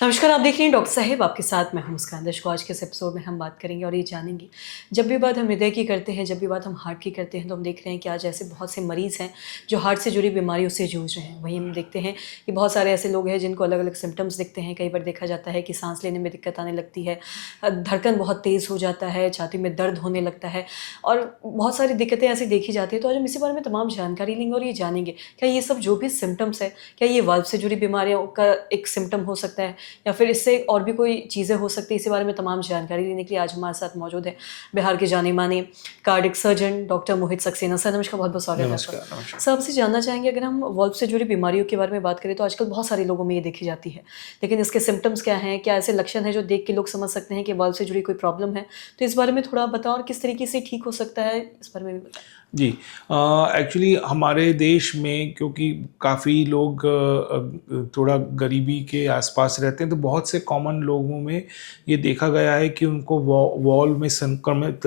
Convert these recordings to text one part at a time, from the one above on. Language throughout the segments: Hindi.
नमस्कार, आप देख रहे हैं डॉक्टर साहिब आपके साथ मैं हूं मुस्कान। दर्शकों, आज के इस एपिसोड में हम बात करेंगे और ये जानेंगे, जब भी बात हम हृदय की करते हैं, जब भी बात हम हार्ट की करते हैं, तो हम देख रहे हैं कि आज ऐसे बहुत से मरीज़ हैं जो हार्ट से जुड़ी बीमारियों से जूझ रहे हैं। वहीं हम देखते हैं कि बहुत सारे ऐसे लोग हैं जिनको अलग-अलग सिम्पटम्स दिखते हैं। कई बार देखा जाता है कि सांस लेने में दिक्कत आने लगती है, धड़कन बहुत तेज़ हो जाता है, छाती में दर्द होने लगता है और बहुत सारी दिक्कतें ऐसी देखी जाती हैं। तो आज हम इसी बारे में तमाम जानकारी लेंगे और ये जानेंगे, क्या ये सब जो भी सिम्पटम्स है, क्या ये वाल्व से जुड़ी बीमारियों का एक सिम्पटम हो सकता है या फिर इससे और भी कोई चीज़ें हो सकती हैं। इसी बारे में तमाम जानकारी लेने के लिए आज हमारे साथ मौजूद हैं बिहार के जाने-माने कार्डियक सर्जन डॉक्टर मोहित सक्सेना। सर नमस्कार, बहुत-बहुत स्वागत है आपका। नमस्कार, नमस्कार। सर आपसे जानना चाहेंगे, अगर हम वाल्व से जुड़ी बीमारियों के बारे में बात करें तो आजकल बहुत सारे लोगों में ये देखी जाती है। लेकिन इसके सिम्पटम्स क्या हैं? क्या ऐसे लक्षण हैं जो देख के लोग समझ सकते हैं कि वाल्व से जुड़ी कोई प्रॉब्लम है? तो इस बारे में थोड़ा आप बताओ और किस तरीके से ठीक हो सकता है, इस बारे में भी बताएँ? जी। एक्चुअली हमारे देश में क्योंकि काफ़ी लोग थोड़ा गरीबी के आसपास रहते हैं, तो बहुत से कॉमन लोगों में ये देखा गया है कि उनको वॉल में संक्रमित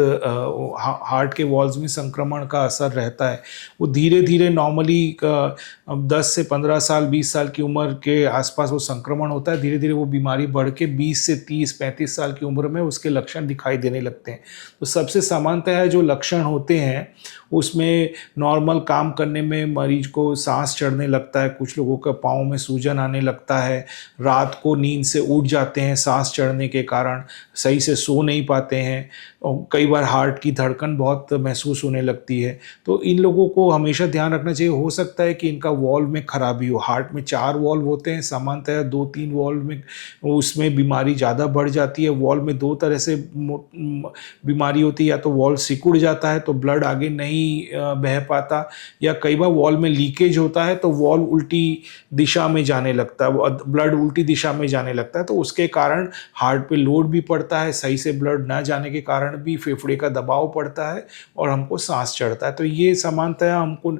हार्ट के वॉल्स में संक्रमण का असर रहता है। वो धीरे-धीरे नॉर्मली 10 से 15 साल, 20 साल की उम्र के आसपास वो संक्रमण होता है। धीरे-धीरे वो बीमारी बढ़ के 20 से 30, 35 साल की उम्र में उसके लक्षण दिखाई देने लगते हैं। तो सबसे सामान्यतः जो लक्षण होते हैं उसमें नॉर्मल काम करने में मरीज को सांस चढ़ने लगता है, कुछ लोगों के पाँव में सूजन आने लगता है, रात को नींद से उठ जाते हैं सांस चढ़ने के कारण, सही से सो नहीं पाते हैं और कई बार हार्ट की धड़कन बहुत महसूस होने लगती है। तो इन लोगों को हमेशा ध्यान रखना चाहिए, हो सकता है कि इनका वॉल्व में खराबी हो। हार्ट में 4 वॉल्व होते हैं, सामान्यतः 2-3 वॉल्व में उसमें बीमारी ज़्यादा बढ़ जाती है। वॉल्व में 2 तरह से बीमारी होती है, या तो वॉल्व सिकुड़ जाता है तो ब्लड आगे नहीं बह पाता, या कई बार वॉल में लीकेज होता है तो वॉल्व उल्टी दिशा में जाने लगता है, ब्लड उल्टी दिशा में जाने लगता है, तो उसके कारण हार्ट पे लोड भी पड़ता है, सही से ब्लड ना जाने के कारण भी फेफड़े का दबाव पड़ता है और हमको सांस चढ़ता है। तो ये सामान्यतः हमको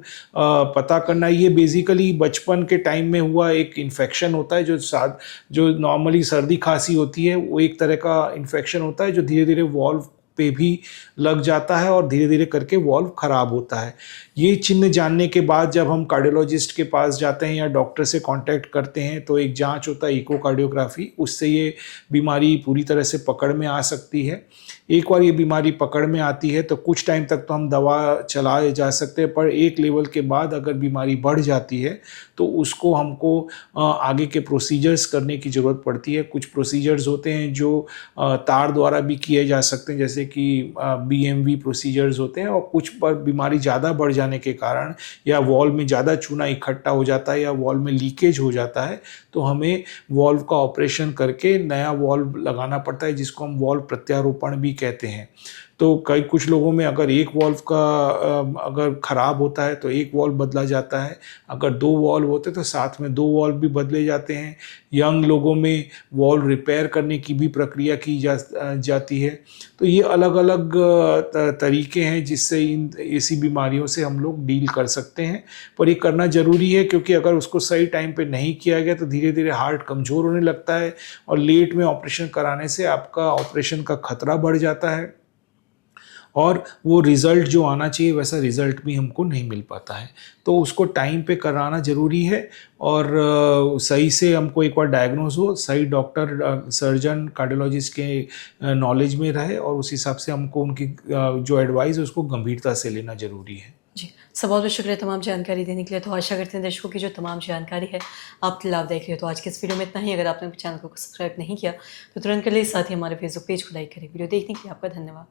पता करना, ये बेसिकली बचपन के टाइम में हुआ एक इन्फेक्शन होता है, जो नॉर्मली सर्दी खांसी होती है, वो एक तरह का इन्फेक्शन होता है जो धीरे धीरे वॉल्व पे भी लग जाता है और धीरे-धीरे करके वॉल्व खराब होता है। ये चिन्ह जानने के बाद जब हम कार्डियोलॉजिस्ट के पास जाते हैं या डॉक्टर से कॉन्टैक्ट करते हैं, तो एक जाँच होता है इकोकार्डियोग्राफी, उससे ये बीमारी पूरी तरह से पकड़ में आ सकती है। एक बार ये बीमारी पकड़ में आती है तो कुछ टाइम तक तो हम दवा चलाए जा सकते हैं, पर एक लेवल के बाद अगर बीमारी बढ़ जाती है तो उसको हमको आगे के प्रोसीजर्स करने की ज़रूरत पड़ती है। कुछ प्रोसीजर्स होते हैं जो तार द्वारा भी किए जा सकते हैं, जैसे कि बीएमवी प्रोसीजर्स होते हैं, और कुछ पर बीमारी ज़्यादा बढ़ जाने के कारण या वॉल्व में ज़्यादा चूना इकट्ठा हो जाता है या वॉल्व में लीकेज हो जाता है, तो हमें वॉल्व का ऑपरेशन करके नया वॉल्व लगाना पड़ता है, जिसको हम वॉल्व प्रत्यारोपण भी कहते हैं। तो कुछ लोगों में अगर एक वॉल्व का अगर ख़राब होता है तो एक वॉल्व बदला जाता है, अगर 2 वॉल्व होते तो साथ में 2 वॉल्व भी बदले जाते हैं। यंग लोगों में वॉल्व रिपेयर करने की भी प्रक्रिया की जाती है। तो ये अलग-अलग तरीके हैं जिससे इन ऐसी बीमारियों से हम लोग डील कर सकते हैं। पर ये करना ज़रूरी है, क्योंकि अगर उसको सही टाइम पे नहीं किया गया तो धीरे-धीरे हार्ट कमज़ोर होने लगता है और लेट में ऑपरेशन कराने से आपका ऑपरेशन का खतरा बढ़ जाता है और वो रिज़ल्ट जो आना चाहिए वैसा रिज़ल्ट भी हमको नहीं मिल पाता है। तो उसको टाइम पे कराना ज़रूरी है और सही से हमको एक बार डायग्नोज़ हो, सही डॉक्टर सर्जन, कार्डियोलॉजिस्ट के नॉलेज में रहे और उस हिसाब से हमको उनकी जो एडवाइस है उसको गंभीरता से लेना ज़रूरी है। जी, सर बहुत-बहुत शुक्रिया तमाम जानकारी देने के लिए। तो आशा करते हैं दर्शकों की जो तमाम जानकारी है आपके लाभदायक रही हो। तो आज के इस वीडियो में इतना ही। अगर आपने चैनल को सब्सक्राइब नहीं किया तो तुरंत कर लें, साथ ही हमारे फेसबुक पेज को लाइक करें। वीडियो देखने के लिए आपका धन्यवाद।